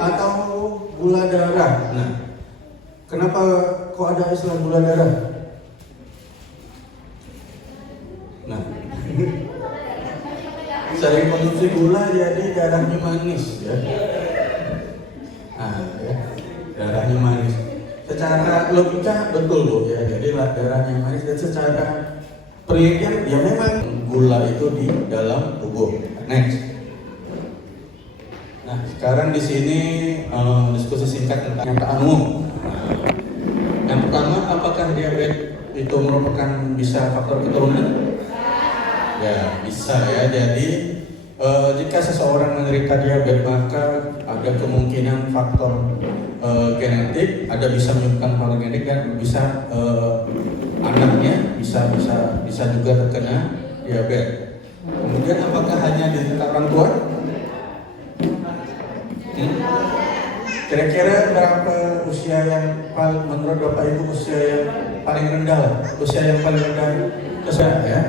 atau gula darah. Nah, kenapa kok ada istilah gula darah? Nah, sering konsumsi gula jadi darahnya manis ya. Nah, ya, darahnya manis. Secara logika betul Bu ya. Jadi darahnya manis dan secara penelitian ya memang gula itu di dalam tubuh. Next. Nah, sekarang di sini diskusi singkat tentang kenyataan umum. Yang pertama, apakah diabetes itu merupakan bisa faktor keturunan? Ya, bisa ya. Jadi jika seseorang menderita diabetes maka ada kemungkinan faktor genetik, ada bisa menyebabkan faktor genetik dan bisa anaknya bisa juga terkena diabetes. Kemudian apakah hanya diderita orang tua? Kira-kira berapa usia yang paling menurut Bapak Ibu usia yang paling rendah? Usia yang paling rendah kesehatan ya.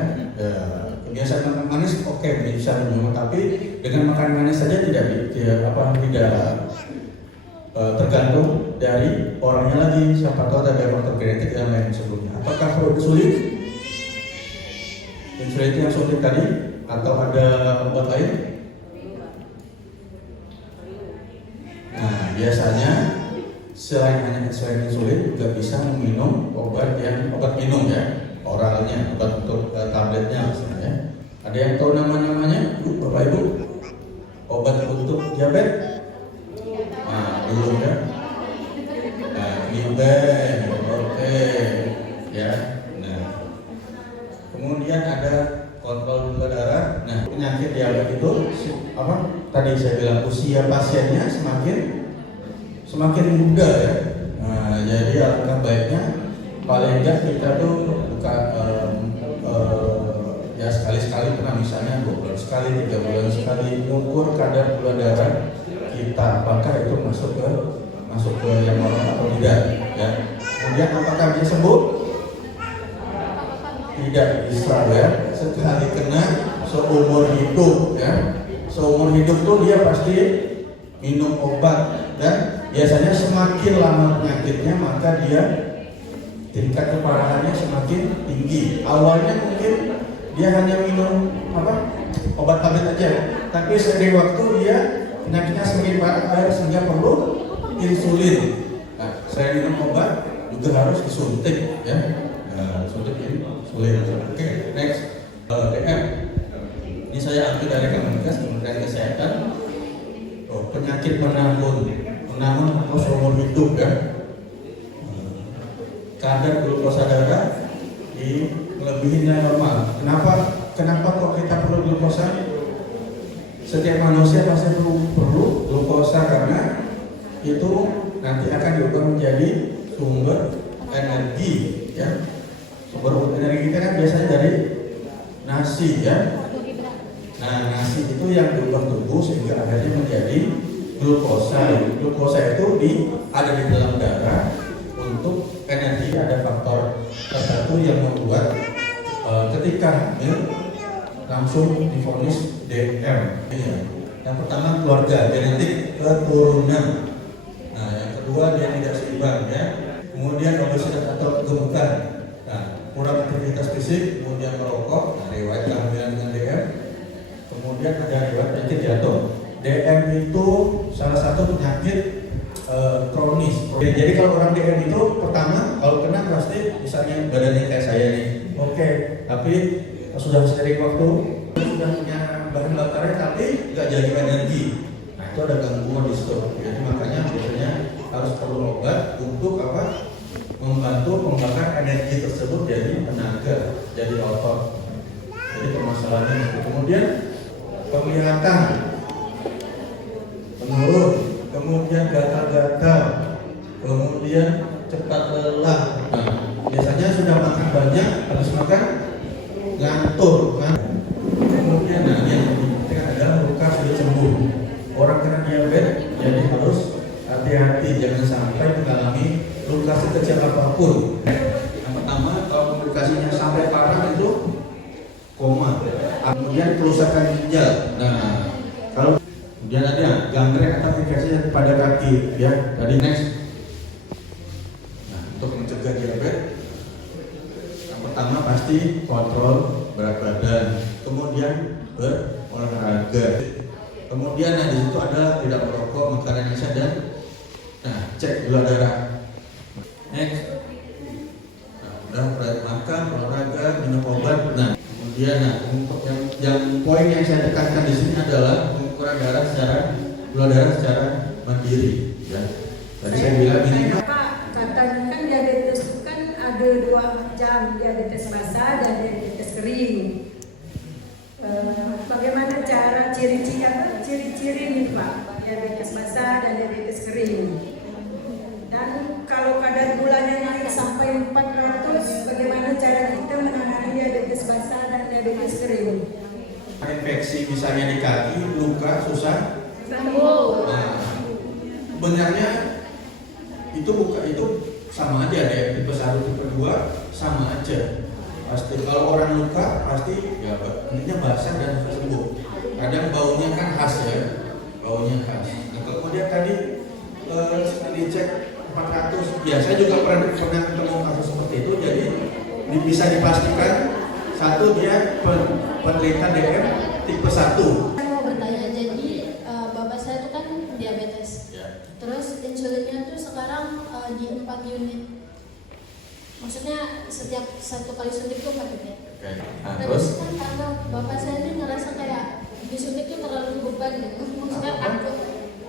Biasa makan manis oke, bisa minum, tapi dengan makan manis saja tidak tergantung dari orangnya lagi. Siapa tahu ada faktor genetik yang lain sebelumnya. Apakah perlu insulin? Insulin itu yang suntik tadi atau ada obat lain? Nah, biasanya selain insulin juga bisa meminum obat minum ya, oralnya, obat untuk tabletnya misalnya. Ada yang tahu namanya, Bapak Ibu? Obat untuk diabetes? Nah, belum ya? Nah, Gliben, oke, ya. Nah, kemudian ada kontrol gula darah. Nah, penyakit diabetes itu apa? Tadi saya bilang usia pasiennya semakin muda ya. Nah, jadi alangkah baiknya paling enggak kita tuh buka ya sekali-sekali pernah misalnya 2 bulan sekali, 3 bulan sekali mengukur kadar gula darah kita, apakah itu masuk ke yang normal atau tidak ya. Kemudian apakah bisa sembuh? Tidak bisa ya. Sekali kena seumur hidup ya. Seumur hidup tuh dia pasti minum obat, dan biasanya semakin lama penyakitnya maka dia tingkat keparahannya semakin tinggi. Awalnya mungkin dia hanya minum obat tablet aja, tapi seiring waktu dia penyakitnya semakin parah sehingga perlu insulin. Nah, saya minum obat juga harus disuntik ya. Nah, suntik insulin. Oke, next. DM. Ini saya ambil dari Kemenkes, Kementerian Kesehatan. Penyakit menahun seumur hidup ya. Kadar glukosa darah di melebihinya normal. Kenapa kok kita perlu glukosa? Setiap manusia pasti perlu glukosa karena itu nanti akan diubah menjadi sumber energi ya. Sumber energi kita kan biasanya dari nasi ya. Nah, nasi itu yang diubah tubuh sehingga akhirnya menjadi glukosa. Glukosa itu ada di dalam darah untuk energi. Ada faktor tertentu yang membuat ketika hamil langsung divonis DM. Ya. Yang pertama keluarga, genetik, keturunan. Nah, yang kedua dia tidak seimbang ya. Kemudian obesitas atau kegemukan. Nah, kurang aktivitas fisik, kemudian merokok, riwayat kehamilan dengan DM. Kemudian ada riwayat penyakit jantung. DM itu salah satu penyakit kronis. Jadi kalau orang DM itu pertama kalau kena pasti misalnya badannya kayak saya nih, oke, tapi sudah sering waktu sudah punya bahan bakarnya tapi nggak jadi energi. Nah, itu ada gangguan di situ. Jadi makanya biasanya harus perlu obat untuk membantu membakar energi tersebut jadi tenaga, jadi otot. Jadi permasalahannya itu. Kemudian penglihatan menurun, kemudian gatal-gatal, kemudian cepat lelah. Nah, biasanya sudah makan banyak, habis makan ngantuk kan. Kemudian yang penting adalah luka sudah sembuh. Orang kena diabetes jadi harus hati-hati, jangan sampai mengalami luka sekecil apapun. Yang pertama, kalau komplikasinya sampai parah itu koma, kemudian kerusakan ginjal. Nah, kalau Kemudian ada gangreng atau infeksi pada kaki, ya. Tadi next. Nah, untuk mencegah diabetes, yang pertama pasti kontrol berat badan, kemudian berolahraga. Kemudian di situ adalah tidak merokok, makanan yang sehat, dan cek gula darah. Next. Nah, udah makan, olahraga, minum obat. Nah, kemudian untuk yang poin yang saya tekankan di sini adalah pengukuran darah secara gula darah secara mandiri. Ya. Tadi saya bilang ini. Katanya kan diabetes itu kan ada 2 macam, diabetes basah dan diabetes kering. Bagaimana cara ciri-ciri nih Pak, diabetes basah dan diabetes kering? Dan kalau kadar gulanya naik sampai 400, bagaimana cara kita menangani diabetes basah dan diabetes kering? Infeksi misalnya di kaki, luka, susah sembuh. Nah, sebenarnya itu sama aja deh, tipe 1, tipe 2 sama aja. Pasti kalau orang luka pasti ya intinya basah dan sembuh. Kadang baunya kan khas ya, baunya khas. Nah, kemudian tadi dicek 400, biasa juga pernah ketemu kasus seperti itu, jadi bisa dipastikan satu dia penderita DM tipe 1. Saya mau bertanya, jadi bapak saya itu kan diabetes, terus insulinnya tuh sekarang di 4 unit. Maksudnya setiap 1 kali suntik tuh 4 unit. Nah, Terus kan karena bapak saya tuh ngerasa kayak disuntik tuh terlalu beban gitu. Maksudnya takut.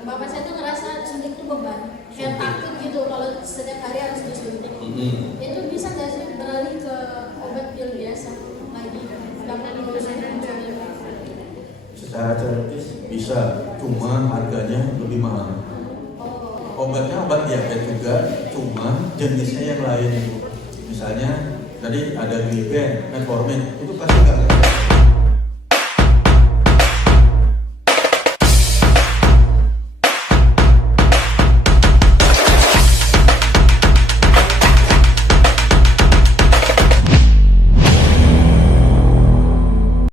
Bapak saya tuh ngerasa suntik tuh beban, kayak takut gitu kalau setiap hari harus disuntik. Itu bisa nggak sih beralih ke obat pil biasa lagi? Karena insulin. Secara teoritis bisa, cuma harganya lebih mahal. Obatnya obat diabetes juga, cuma jenisnya yang lain. Misalnya tadi ada gliben, metformin, itu pasti nggak